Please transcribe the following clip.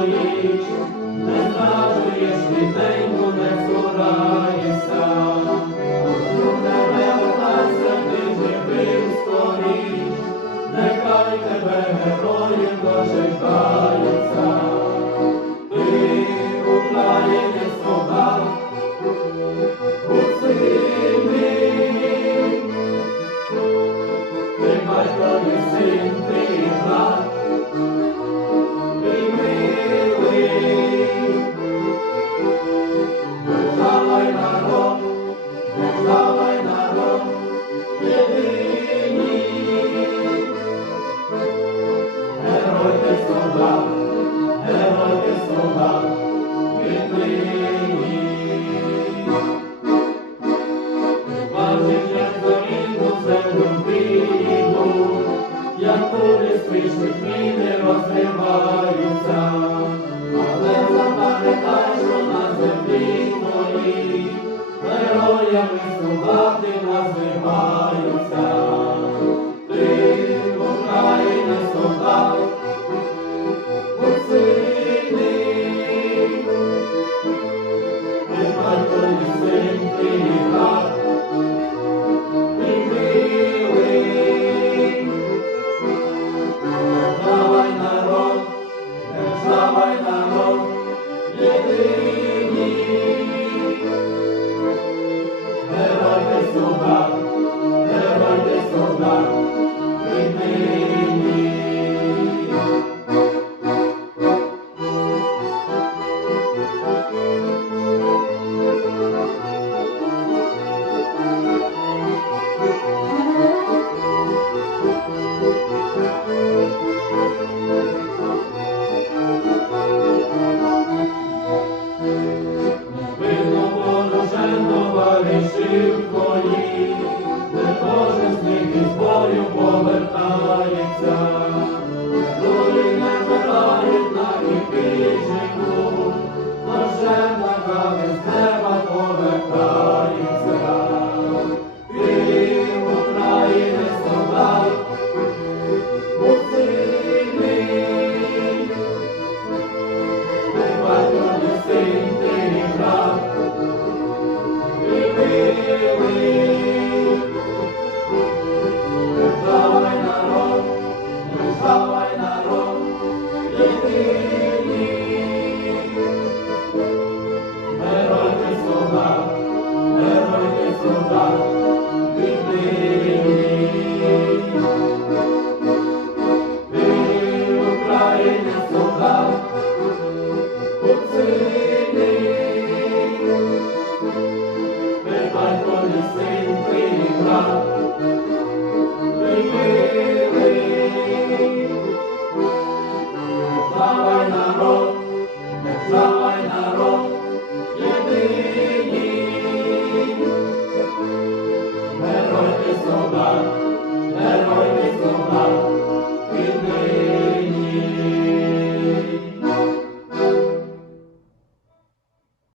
Наказує, не наказує світень. не розриваються, але запам'ятай, що на землі твої героями. Колі, не може Слава й народ єдині, герой ти солдат, герой ти солдат, єдині. Ти України солдат, у ціні, ти батько не син, ти брат,